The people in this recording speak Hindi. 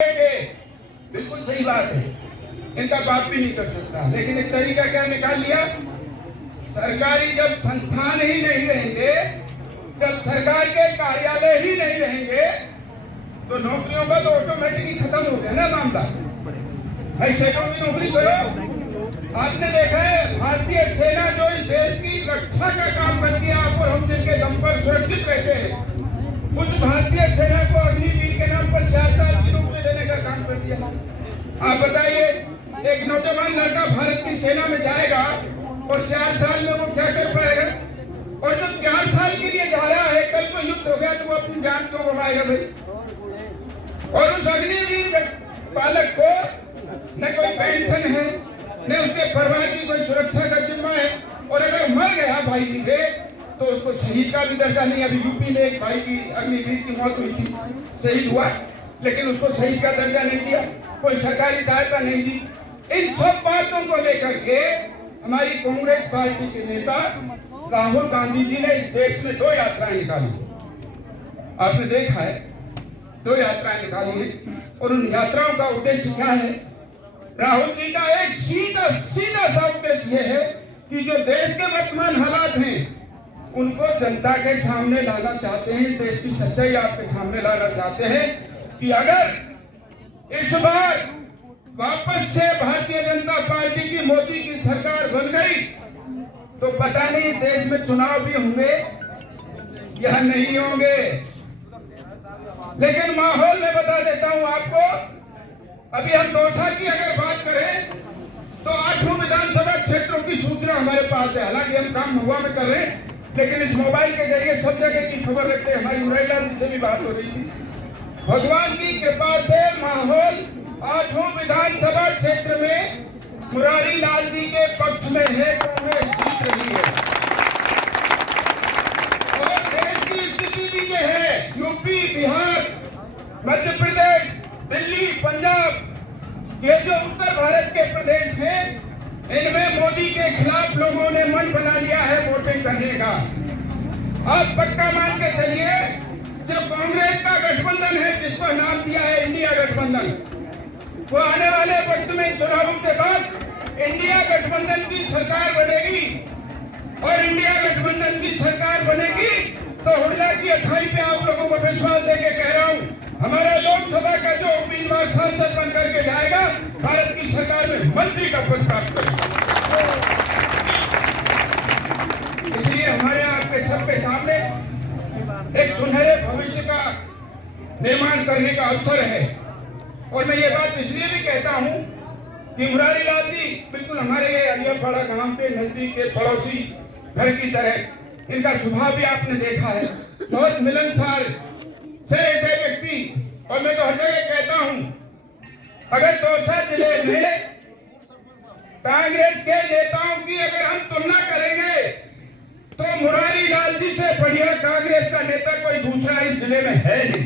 बिल्कुल सही बात है, इनका बाप भी नहीं कर सकता। लेकिन एक तरीका क्या निकाल लिया, सरकारी जब संस्थान ही नहीं रहेंगे, जब सरकार के कार्यालय ही नहीं रहेंगे, तो नौकरियों का तो ऑटोमेटिकली खत्म हो गया ना मामला। भाई सेठों की नौकरी करो। आपने देखा है भारतीय सेना जो इस देश की रक्षा का काम करती है, आप और हम जिनके दम पर सुरक्षित रहते हैं, उस भारतीय सेना को अग्निवीर के नाम पर 4 साल की नौकरी देने का काम कर दिया। आप बताइए, एक नौजवान लड़का भारत की सेना में जाएगा और 4 साल में वो क्या कर पाएगा? और जो 4 साल के लिए जा रहा है, कल को युद्ध हो गया तो वो अपनी जान क्यों गवाएगा भाई? और उस अग्निवीर बालक को न कोई पेंशन है, न उसके परिवार की कोई सुरक्षा का जिम्मा है, और अगर मर गया भाई जी के तो उसको शहीद का भी दर्जा नहीं। अभी यूपी में एक भाई की अग्निवीर की मौत हुई थी, शहीद हुआ, लेकिन उसको शहीद का दर्जा नहीं दिया, कोई सरकारी सहायता नहीं दी। इन सब बातों को लेकर के हमारी कांग्रेस पार्टी के नेता राहुल गांधी जी ने इस देश में 2 यात्राएं निकाली। आपने देखा है, 2 यात्राएं निकाली है, और उन यात्राओं का उद्देश्य क्या है? राहुल जी का एक सीधा सा उद्देश्य यह है कि जो देश के वर्तमान हालात हैं उनको जनता के सामने लाना चाहते हैं, देश की सच्चाई आपके सामने लाना चाहते हैं कि अगर इस बार वापस से भारतीय जनता पार्टी की मोदी की सरकार बन गई तो पता नहीं देश में चुनाव भी होंगे या नहीं होंगे। लेकिन माहौल में बता देता हूं आपको, अभी हम दौसा की अगर बात करें तो 8 विधानसभा क्षेत्रों की सूचना हमारे पास है। हालांकि हम काम महुआ में कर रहे हैं, लेकिन इस मोबाइल के जरिए सब जगह की खबर रखते हैं। हमारी मुरैला जी से भी बात हो रही थी। भगवान की कृपा से माहौल 8 विधानसभा क्षेत्र में मुरारी लाल जी के पक्ष में है, कांग्रेस जीत रही है। और देश की स्थिति भी ये है, यूपी, बिहार, मध्य प्रदेश, दिल्ली, पंजाब, ये जो उत्तर भारत के प्रदेश हैं, इनमें मोदी के खिलाफ लोगों ने मन बना लिया है वोटिंग करने का। आप पक्का मान के चलिए, जो कांग्रेस का गठबंधन है, जिसका नाम दिया है इंडिया गठबंधन, वो आने वाले वक्त में चुनावों के बाद इंडिया गठबंधन की सरकार बनेगी। और इंडिया गठबंधन की सरकार बनेगी तो हुड्डा की अखाई पे आप लोगों को विश्वास देके कह रहा हूँ, हमारा लोकसभा का जो उम्मीदवार सांसद बन करके जाएगा, भारत की सरकार में मंत्री का पद प्राप्त करेगा। इसलिए हमारे आपके सबके सामने एक सुनहरे भविष्य का निर्माण करने का अवसर है। और मैं ये बात इसलिए भी कहता हूँ कि मुरारी लाल जी बिल्कुल हमारे ये अलियापाड़ा गांव के नजदीक के पड़ोसी घर की तरह, इनका स्वभाव भी आपने देखा है, बहुत मिलनसार से व्यक्ति। और मैं तो हर जगह कहता हूं, अगर दौसा जिले में कांग्रेस के नेताओं की अगर हम तुलना करेंगे तो मुरारी लाल जी से बढ़िया कांग्रेस का नेता कोई दूसरा इस जिले में है नहीं।